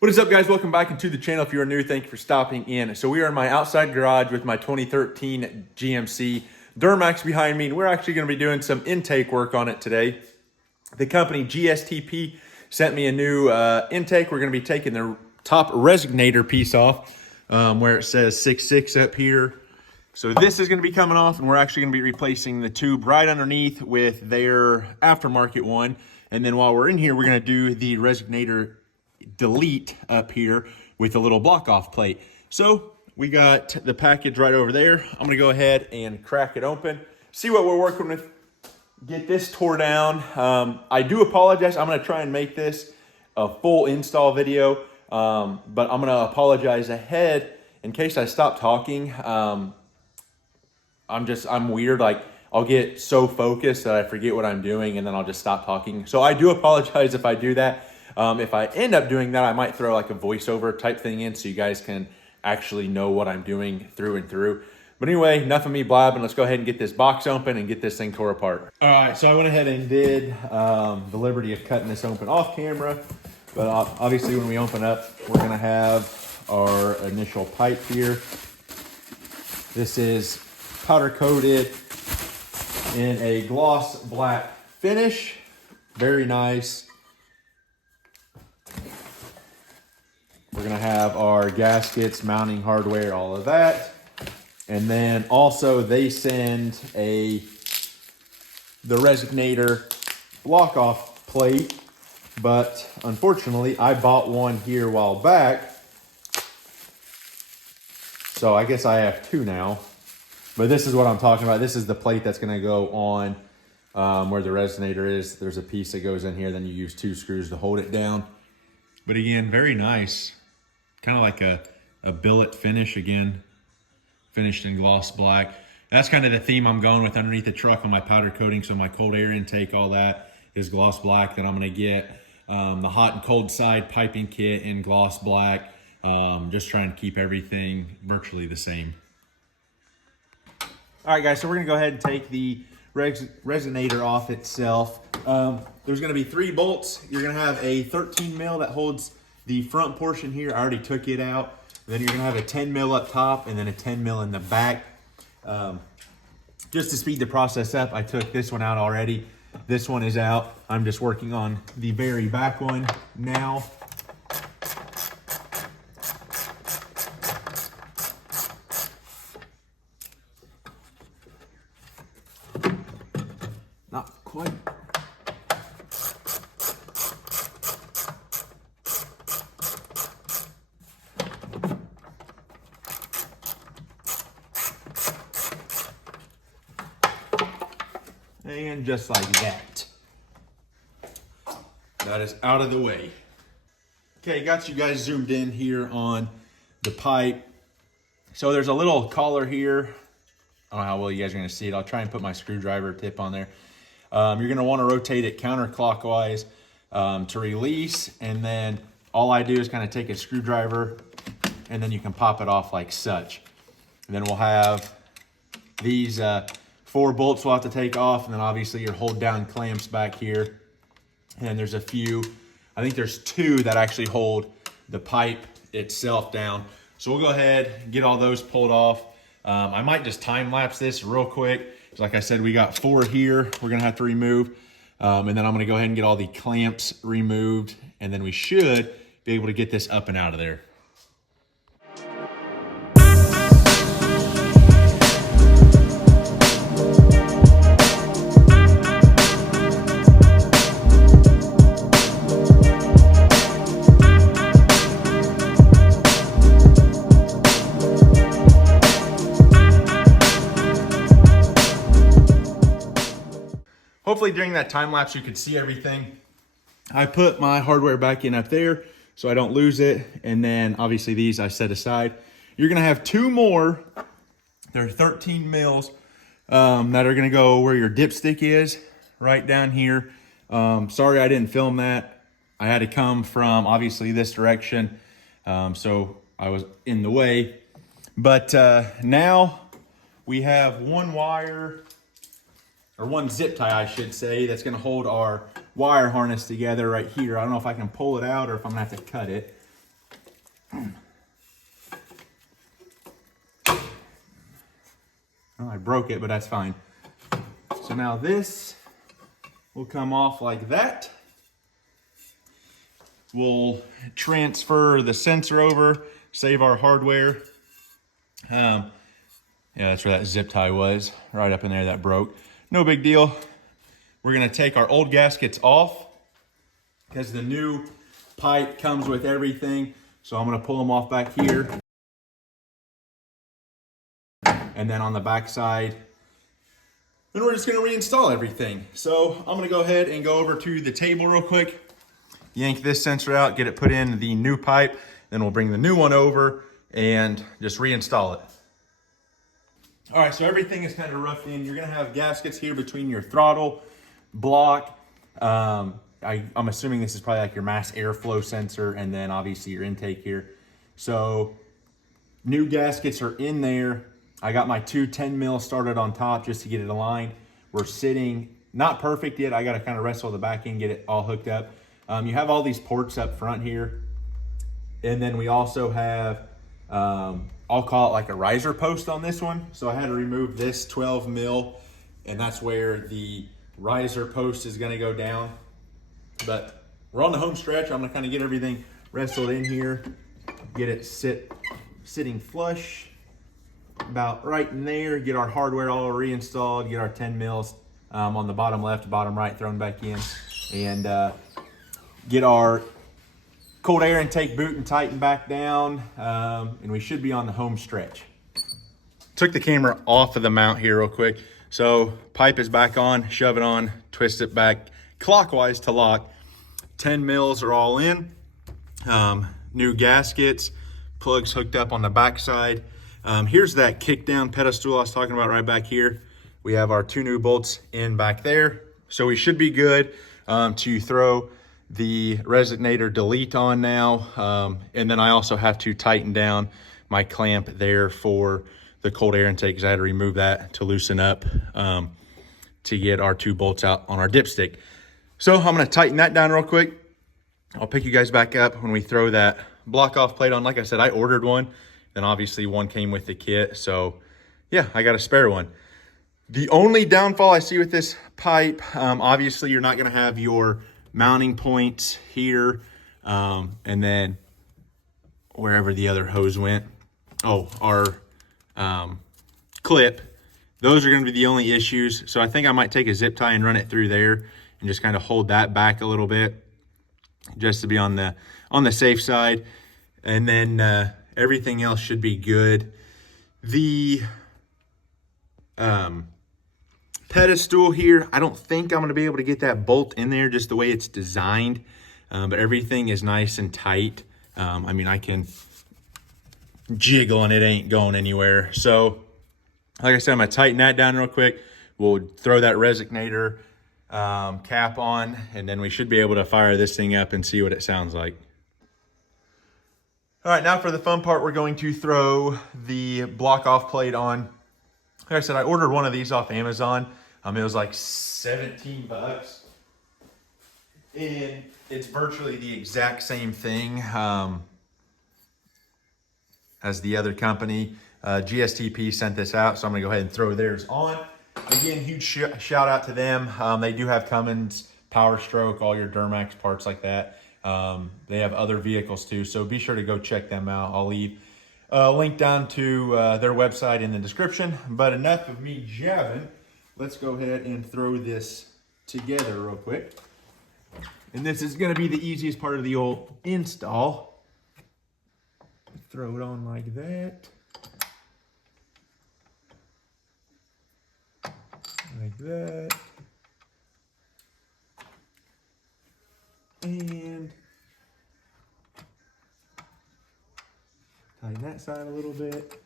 What is up, guys? Welcome back into the channel. If you're new, thank you for stopping in. So we are in my outside garage with my 2013 GMC Duramax behind me, and we're actually going to be doing some intake work on it today. The company GSTP sent me a new intake. We're going to be taking the top resonator piece off where it says 6.6 up here. So this is going to be coming off, and we're actually going to be replacing the tube right underneath with their aftermarket one. And then while we're in here, we're going to do the resonator delete up here with a little block off plate. So we got the package right over there. I'm gonna go ahead and crack it open, see what we're working with, get this tore down. I do apologize. I'm gonna try and make this a full install video, but I'm gonna apologize ahead in case I stop talking. I'm weird. Like, I'll get so focused that I forget what I'm doing, and then I'll just stop talking. So I do apologize if I do that. If I end up doing that, I might throw like a voiceover type thing in so you guys can actually know what I'm doing through and through. But anyway, enough of me blabbing. Let's go ahead and get this box open and get this thing tore apart. All right, so I went ahead and did the liberty of cutting this open off camera. But obviously when we open up, we're gonna have our initial pipe here. This is powder coated in a gloss black finish. Very nice. We're gonna have our gaskets, mounting hardware, all of that. And then also they send the resonator block off plate, but unfortunately I bought one here a while back. So I guess I have two now, but this is what I'm talking about. This is the plate that's gonna go on where the resonator is. There's a piece that goes in here, then you use two screws to hold it down. But again, very nice. Kind of like a billet finish, again, finished in gloss black. That's kind of the theme I'm going with underneath the truck on my powder coating. So my cold air intake, all that is gloss black. Then I'm gonna get the hot and cold side piping kit in gloss black. Just trying to keep everything virtually the same. All right, guys, so we're gonna go ahead and take the resonator off itself. There's gonna be 3 bolts. You're gonna have a 13 mil that holds the front portion here. I already took it out. Then you're gonna have a 10 mil up top and then a 10 mil in the back. Just to speed the process up, I took this one out already. This one is out. I'm just working on the very back one now. Not quite. And just like that. That is out of the way. Okay, got you guys zoomed in here on the pipe. So there's a little collar here. I don't know how well you guys are gonna see it. I'll try and put my screwdriver tip on there. You're gonna wanna rotate it counterclockwise to release. And then all I do is kind of take a screwdriver and then you can pop it off like such. And then we'll have these 4 bolts we'll have to take off, and then obviously your hold down clamps back here. And there's a few, I think there's 2 that actually hold the pipe itself down. So we'll go ahead and get all those pulled off. I might just time lapse this real quick. Like I said, we got 4 here we're gonna have to remove. And then I'm gonna go ahead and get all the clamps removed, and then we should be able to get this up and out of there. Hopefully during that time lapse you could see everything. I put my hardware back in up there so I don't lose it. And then obviously these I set aside. You're gonna have 2 more. They're 13 mils that are gonna go where your dipstick is, right down here. Sorry I didn't film that. I had to come from obviously this direction. So I was in the way. But now we have 1 wire, or 1 zip tie, I should say, that's gonna hold our wire harness together right here. I don't know if I can pull it out or if I'm gonna have to cut it. Well, I broke it, but that's fine. So now this will come off like that. We'll transfer the sensor over, save our hardware. Yeah, that's where that zip tie was, right up in there that broke. No big deal. We're gonna take our old gaskets off because the new pipe comes with everything. So I'm gonna pull them off back here. And then on the back side, then we're just gonna reinstall everything. So I'm gonna go ahead and go over to the table real quick, yank this sensor out, get it put in the new pipe, then we'll bring the new one over and just reinstall it. All right, so everything is kind of roughed in. You're gonna have gaskets here between your throttle, block. I'm assuming this is probably like your mass airflow sensor, and then obviously your intake here. So new gaskets are in there. I got my two 10 mil started on top just to get it aligned. We're sitting, not perfect yet. I got to kind of wrestle the back end, get it all hooked up. You have all these ports up front here. And then we also have, I'll call it like a riser post on this one. So I had to remove this 12 mil, and that's where the riser post is going to go down. But we're on the home stretch. I'm going to kind of get everything wrestled in here, get it sitting flush about right in there, get our hardware all reinstalled, get our 10 mils on the bottom left, bottom right thrown back in, and get our cold air intake boot and tighten back down, and we should be on the home stretch. Took the camera off of the mount here real quick. So pipe is back on, shove it on, twist it back clockwise to lock. 10 mils are all in. New gaskets, plugs hooked up on the back side. Here's that kick down pedestal I was talking about right back here. We have our two new bolts in back there. So we should be good to throw the Resonator delete on now. And then I also have to tighten down my clamp there for the cold air intake because I had to remove that to loosen up to get our two bolts out on our dipstick. So I'm gonna tighten that down real quick. I'll pick you guys back up when we throw that block off plate on. Like I said, I ordered one. Then obviously one came with the kit. So yeah, I got a spare one. The only downfall I see with this pipe, obviously you're not gonna have your mounting points here. And then wherever the other hose went. Oh, our clip. Those are gonna be the only issues. So I think I might take a zip tie and run it through there and just kind of hold that back a little bit just to be on the safe side. And then everything else should be good. The pedestal here, I don't think I'm going to be able to get that bolt in there just the way it's designed, but everything is nice and tight. I mean, I can jiggle and it ain't going anywhere. So like I said, I'm going to tighten that down real quick. We'll throw that Resonator cap on, and then we should be able to fire this thing up and see what it sounds like. All right, now for the fun part, we're going to throw the block off plate on. Like I said, I ordered one of these off Amazon. It was like 17 bucks. And it's virtually the exact same thing as the other company. GSTP sent this out, so I'm gonna go ahead and throw theirs on. Again, huge shout out to them. They do have Cummins, Power Stroke, all your Duramax parts like that. They have other vehicles too, so be sure to go check them out. I'll leave a link down to their website in the description. But enough of me jabbing. Let's go ahead and throw this together real quick. And this is going to be the easiest part of the old install. Throw it on like that. Like that. And tighten that side a little bit.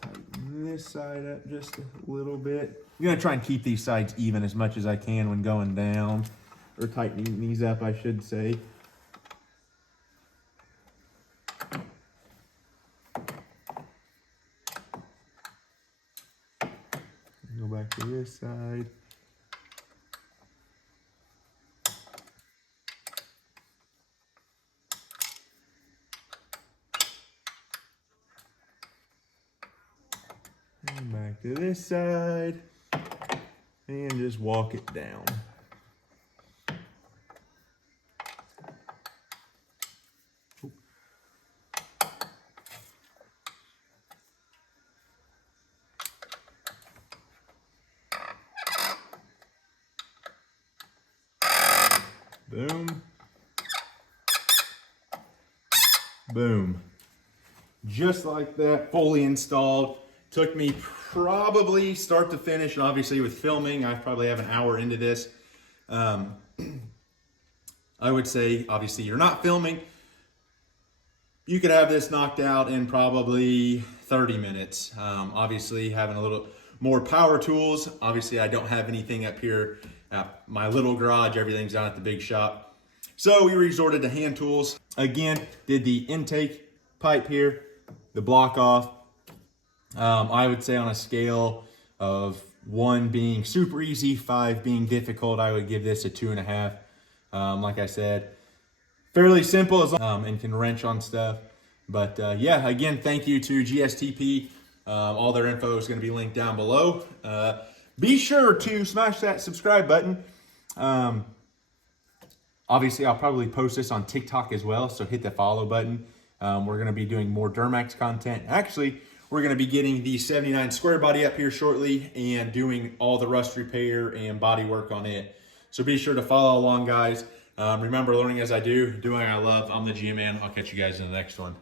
Tighten this side up just a little bit. I'm gonna try and keep these sides even as much as I can when going down, or tightening these up, I should say. Go back to this side. Back to this side. And just walk it down. Boom. Boom. Just like that, fully installed. Took me probably start to finish, and obviously with filming, I probably have an hour into this. I would say, obviously you're not filming, you could have this knocked out in probably 30 minutes. Obviously having a little more power tools. Obviously I don't have anything up here at my little garage, everything's down at the big shop. So we resorted to hand tools. Again, did the intake pipe here, the block off. I would say on a scale of 1 being super easy, 5 being difficult, I would give this a 2.5. Like I said, fairly simple and can wrench on stuff. But yeah, again, thank you to GSTP. All their info is going to be linked down below. Be sure to smash that subscribe button. Obviously, I'll probably post this on TikTok as well, so hit the follow button. We're going to be doing more Duramax content. Actually, we're going to be getting the 79 square body up here shortly and doing all the rust repair and body work on it. So be sure to follow along, guys. Remember, learning as I do, doing what I love. I'm the G-Man. I'll catch you guys in the next one.